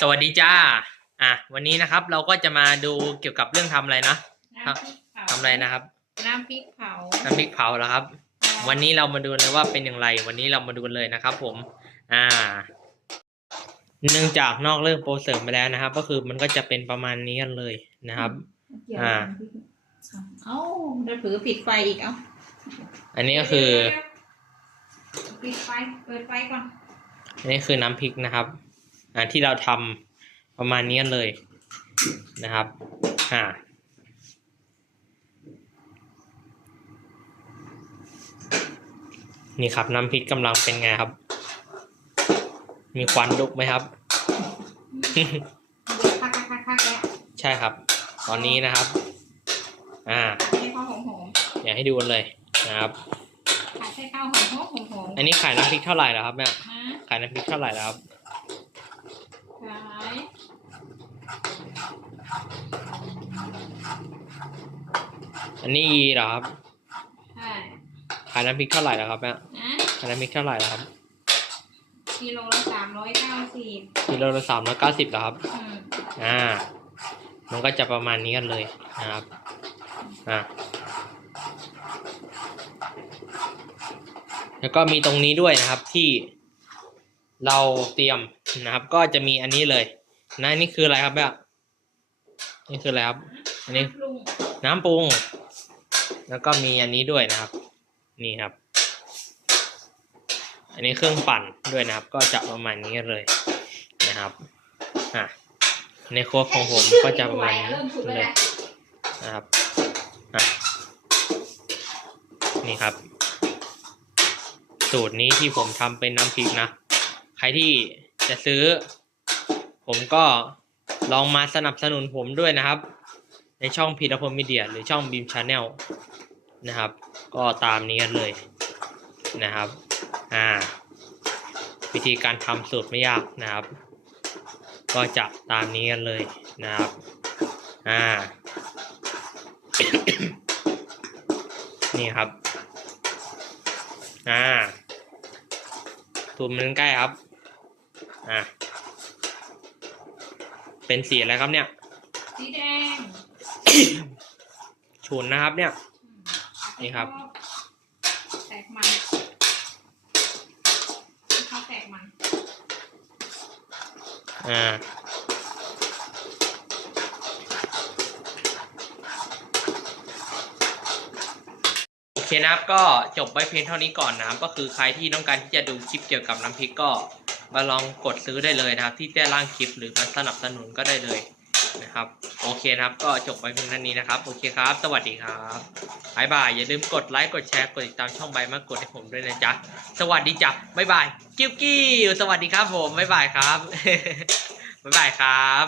สวัสดีจ้า อะ วันนี้นะครับเราก็จะมาดูเกี่ยวกับเรื่องทำอะไรนะ น้ำพริกเผาทำอะไรนะครับ น้ำพริกเผาน้ำพริกเผาแล้วครับ วันนี้เรามาดูเลยว่าเป็นอย่างไร วันนี้เรามาดูเลยนะครับ ผม อ่า เนื่องจากนอกเรื่องโปรเสริมไปแล้วนะครับ ก็คือมันก็จะเป็นประมาณนี้กันเลยนะครับ เกี่ยวอ่ากับน้ำพริกเอ้าเดี๋ยวถือปิดไฟอีกเอ้าอันนี้ก็คือ ปิดไฟเปิดไฟก่อน อันนี้คือน้ำพริกนะครับ อ่าที่เราทำประมาณนี้กันเลยนะครับอ่านี่ครับน้ำพริกกำลังเป็นไงครับ มีควันลุกไหมครับคักคักคักคักแล้วใช่ครับ ตอนนี้นะครับ อ่าผัดให้ข้าวหอมหอมอยากให้ดูกันเลยนะครับผัดให้ข้าวหอมหอมหอมหอมอันนี้ขายน้ำพริกเท่าไหร่แล้วครับเนี่ยฮะขายน้ำพริกเท่าไหร่แล้วครับ ขาย อันนี้อีเหรอครับใช่ขายน้ำพริกเท่าไหร่แล้วครับเนี่ยนะขายน้ำพริกเท่าไหร่แล้วครับกิโลละสามร้อยเก้าสิบกิโลละสามร้อยเก้าสิบแล้วครับ อืมอ่า มันก็จะประมาณนี้กันเลยนะครับ อ่า แล้วก็มีตรงนี้ด้วยนะครับที่เราเตรียมนะครับ ก็จะมีอันนี้เลย นะนี่คืออะไรครับแบบนี่คืออะไรครับ อันนี้ปรุงน้ำปรุง แล้วก็มีอันนี้ด้วยนะครับ นี่ครับ อันนี้เครื่องปั่นด้วยนะครับ ก็จะประมาณนี้เลยนะครับอะในครัวของผมก็จะประมาณนี้เลยนะนะครับอะนี่ครับ สูตรนี้ที่ผมทำเป็นน้ำพริกนะ ใครที่จะซื้อ ผมก็ลองมาสนับสนุนผมด้วยนะครับ ในช่องพีรพลมีเดียหรือช่องบีมชาแนลนะครับ ก็ตามนี้กันเลยนะครับอ่าวิธีการทำสูตรไม่ยากนะครับ ก็จะตามนี้กันเลยนะครับอ่านี่ครับอ่าตูมมันใกล้ครับอ่าเป็นสีอะไรครับเนี่ย สีแดงฉุนนะครับเนี่ยอืมนี่ครับ แตกมันข้าวแตกมันอ่าโอเคนะครับก็จบไว้เพียงเท่านี้ก่อนนะครับก็คือใครที่ต้องการที่จะดูคลิปเกี่ยวกับน้ำพริกก็มาลองกดซื้อได้เลยนะครับ ที่ใต้ล่างคลิปหรือมาสนับสนุนก็ได้เลย นะครับ โอเคนะครับ ก็จบไปเพียงเท่านี้นะครับ โอเคครับ สวัสดีครับบายบาย อย่าลืมกดไลค์ กดแชร์ กดติดตามช่องใบมากดให้ผมด้วยนะจ๊ะ สวัสดีจ้ะบายบาย กิ้วกิ้วสวัสดีครับผมบายบายครับบายบายครับ